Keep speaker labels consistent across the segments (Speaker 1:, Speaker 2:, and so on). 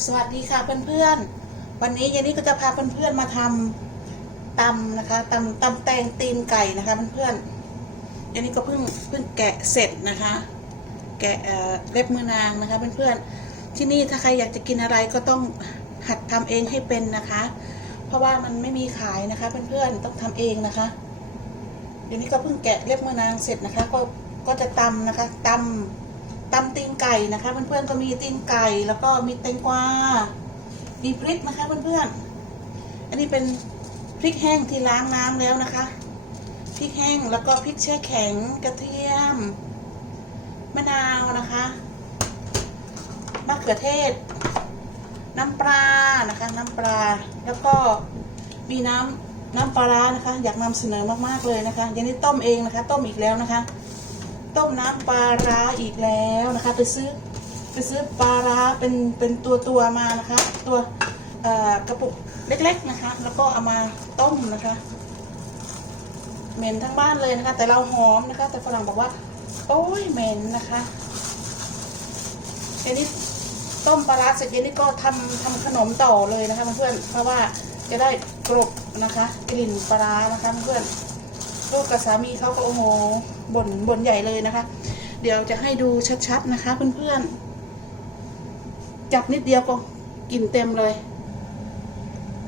Speaker 1: สวัสดีค่ะเพื่อนๆ วันนี้เยนนี่ก็จะพาเพื่อนๆมาทำตำนะคะตำตำแตงตีนไก่นะคะเพื่อนๆเยนนี่ก็เพิ่งเพิ่งแกะเสร็จนะคะ แกะเล็บมือนางนะคะเพื่อนๆ ที่นี่ถ้าใครอยากจะกินอะไรก็ต้องหัดทำเองให้เป็นนะคะ เพราะว่ามันไม่มีขายนะคะเพื่อนๆ ต้องทำเองนะคะเดี๋ยวนี้ก็เพิ่งแกะเล็บมือนางเสร็จนะคะ ก็ก็จะตำนะคะตำ ตำตีนไก่นะคะเพื่อนๆก็มีตีนไก่แล้วก็มีแตงกวา มีพริกนะคะเพื่อนๆ อันนี้เป็นพริกแห้งที่ล้างน้ำแล้วนะคะ พริกแห้งแล้วก็พริกแช่แข็งกระเทียม มะนาวนะคะมะเขือเทศ น้ำปลานะคะ น้ำปลาแล้วก็มีน้ำน้ำปลาร้านะคะ อยากนำเสนอมากๆเลยนะคะยันนี้ต้มเองนะคะ ต้มอีกแล้วนะคะ ต้มน้ำปลาร้าอีกแล้วนะคะ ไปซื้อไปซื้อปลาร้าเป็นเป็นตัวตัวมานะคะ ตัวกระปุกเล็กๆนะคะ แล้วก็เอามาต้มนะคะเหม็นทั้งบ้านเลยนะคะ แต่เราหอมนะคะ แต่ฝรั่งบอกว่า โอ้ยเหม็นนะคะเดี๋ยวนี้ต้มปลาร้าเสร็จเดี๋ยวนี้ก็ทำทำขนมต่อเลยนะคะเพื่อนเพราะว่าจะได้กรบนะคะกลิ่นปลาร้านะคะเพื่อน ลูกกับสามีเขาก็โอ้โหบ่นบ่นใหญ่เลยนะคะ เดี๋ยวจะให้ดูชัดๆนะคะ เพื่อนๆจับนิดเดียวก็กินเต็มเลย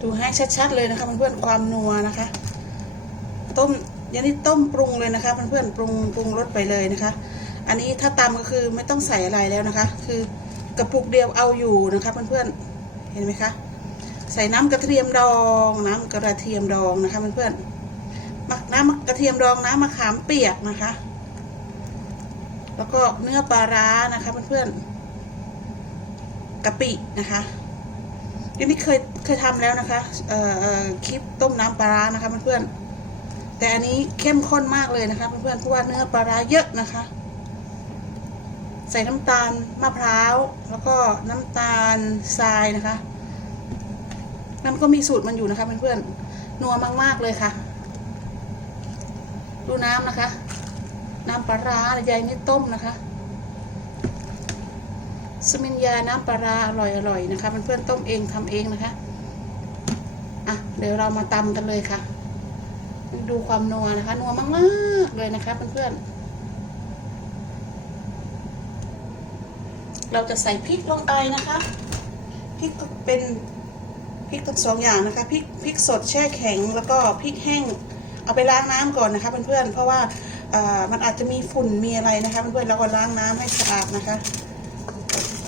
Speaker 1: ดูให้ชัดๆเลยนะคะเพื่อนๆความนัวนะคะ ต้มยันนี่ต้มปรุงเลยนะคะเพื่อนๆปรุงปรุงรสไปเลยนะคะ อันนี้ถ้าตำก็คือไม่ต้องใส่อะไรแล้วนะคะ คือกระปุกเดียวเอาอยู่นะคะเพื่อนๆเห็นไหมคะใส่น้ำกระเทียมดอง น้ำกระเทียมดองนะคะเพื่อนๆ มักน้ำกระเทียมดองน้ำมะขามเปียกนะคะ แล้วก็เนื้อปลาร้านะคะเพื่อนๆกะปินะคะอันนี้เคยเคยทำแล้วนะคะเอ่อคลิปต้มน้ำปลาร้านะคะเพื่อนๆแต่อันนี้เข้มข้นมากเลยนะคะเพื่อนๆเพราะว่าเนื้อปลาร้าเยอะนะคะ ใส่น้ำตาลมะพร้าว แล้วก็น้ำตาลทรายนะคะนั่นก็มีสูตรมันอยู่นะคะเพื่อนๆนัวมากๆเลยค่ะ ดูน้ำนะคะ น้ำปลาร้ายายนี่ต้มนะคะสมินยาน้ำปลาร้าอร่อยอร่อยนะคะเพื่อนๆต้มเองทำเองนะคะอะเดี๋ยวเรามาตำกันเลยค่ะ ดูความนัวนะคะ นัวมากๆเลยนะคะเพื่อนๆเราจะใส่พริกลงไปนะคะพริกเป็นพริกทั้งสองอย่างนะคะพริกพริกสดแช่แข็งแล้วก็พริกแห้ง เอาไปล้างน้ำก่อนนะคะเพื่อนๆเพราะว่ามันอาจจะมีฝุ่นมีอะไรนะคะเพื่อนๆเราก็ล้างน้ำให้สะอาดนะคะ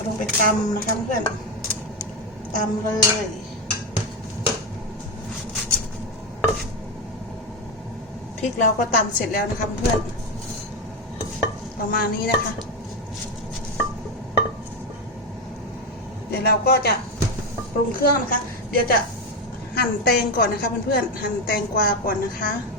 Speaker 1: ลงไปตำนะคะเพื่อนๆตำเลยพริกเราก็ตำเสร็จแล้วนะคะเพื่อนประมาณนี้นะคะ เดี๋ยวเราก็จะปรุงเครื่องนะคะ เดี๋ยวจะ หั่นแตงก่อนนะคะเพื่อนๆหั่นแตงกวาก่อนนะคะ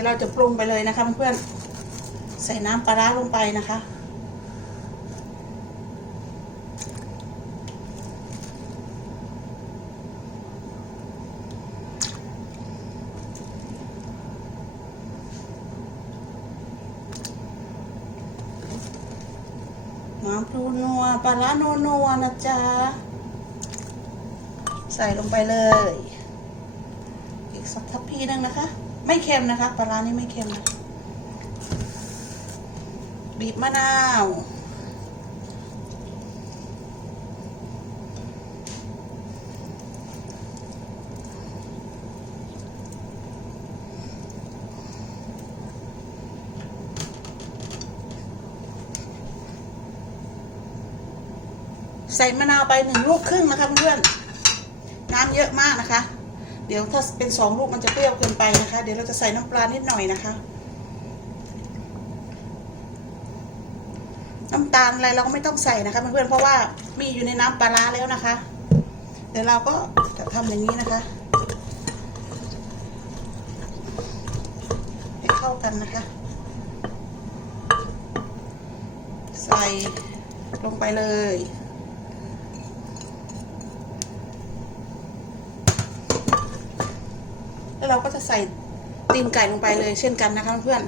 Speaker 1: ดี๋ยวเราจะปรุงไปเลยนะคะเพื่อนๆใส่น้ำปลาร้าลงไปนะคะ น้ำพรูนัวปลาร้านัวนัวนะจ๊ะ ใส่ลงไปเลย อีกสักทัพพีนึงนะคะ ไม่เค็มนะคะ ปลาร้านี่ไม่เค็มนะบีบมะนาว ใส่มะนาวไปหนึ่งลูกครึ่งนะคะเพื่อนๆน้ำเยอะมากนะคะ เดี๋ยวถ้าเป็นสองลูกมันจะเปรี้ยวเกินไปนะคะ เดี๋ยวเราจะใส่น้ำปลานิดหน่อยนะคะ น้ำตาลอะไรเราก็ไม่ต้องใส่นะคะเพื่อนๆเพราะว่ามีอยู่ในน้ำปลาร้าแล้วนะคะ เดี๋ยวเราก็จะทำอย่างนี้นะคะให้เข้ากันนะคะ ใส่ลงไปเลย แล้ว เราก็จะใส่ตีนไก่ลงไปเลยเช่นกันนะคะเพื่อน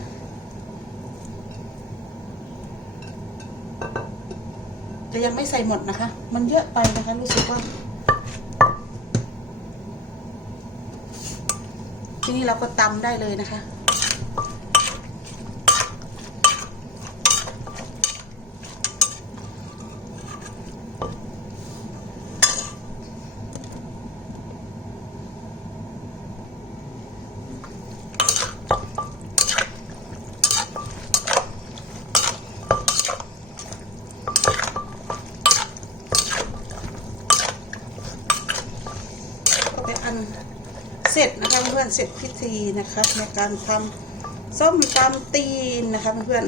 Speaker 1: แต่ยังไม่ใส่หมดนะคะ มันเยอะไปนะคะรู้สึกว่า ทีนี้เราก็ตำได้เลยนะคะ อันเสร็จนะคะเพื่อนเสร็จพิธีนะคะในการทำส้มตำตีนนะคะเพื่อน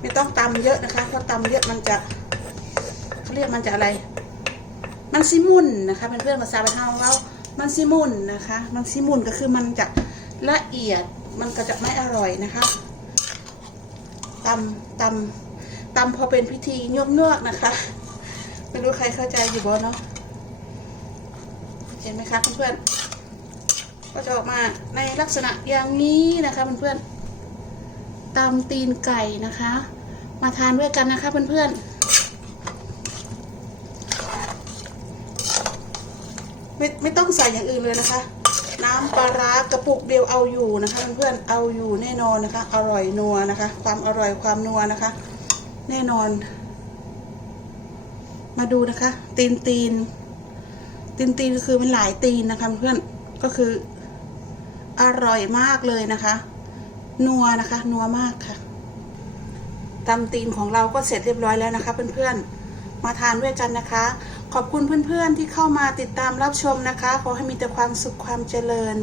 Speaker 1: ไม่ต้องตำเยอะนะคะเพราะตำเยอะมันจะเขาเรียกมันจะอะไร มันซิมุนนะคะเพื่อนๆภาษาบ้านเฮาเรา มันซิมุนนะคะ มันซิมุนก็คือมันจะละเอียดมันก็จะไม่อร่อยนะคะตำตำตำพอเป็นพิธีเงือกๆนะคะ ไม่รู้ใครเข้าใจอยู่บ่เนาะ เห็นไหมคะเพื่อนๆก็จะออกมาในลักษณะอย่างนี้นะคะเพื่อนๆตำตีนไก่นะคะ มาทานด้วยกันนะคะเพื่อนๆไม่ไม่ต้องใส่อย่างอื่นเลยนะคะ น้ำปลาร้ากระปุกเดียวเอาอยู่นะคะเพื่อนๆเอาอยู่แน่นอนนะคะ อร่อยนัวนะคะ ความอร่อยความนัวนะคะ แน่นอน มาดูนะคะ ตีนตีน ตีนตีนก็คือมันหลายตีนนะคะเพื่อนก็คือ อร่อยมากเลยนะคะ นัวนะคะ นัวมากค่ะตำตีนของเราก็เสร็จเรียบร้อยแล้วนะคะ เพื่อนๆ มาทานด้วยกันนะคะ ขอบคุณเพื่อนๆที่เข้ามาติดตามรับชมนะคะ ขอให้มีแต่ความสุขความเจริญ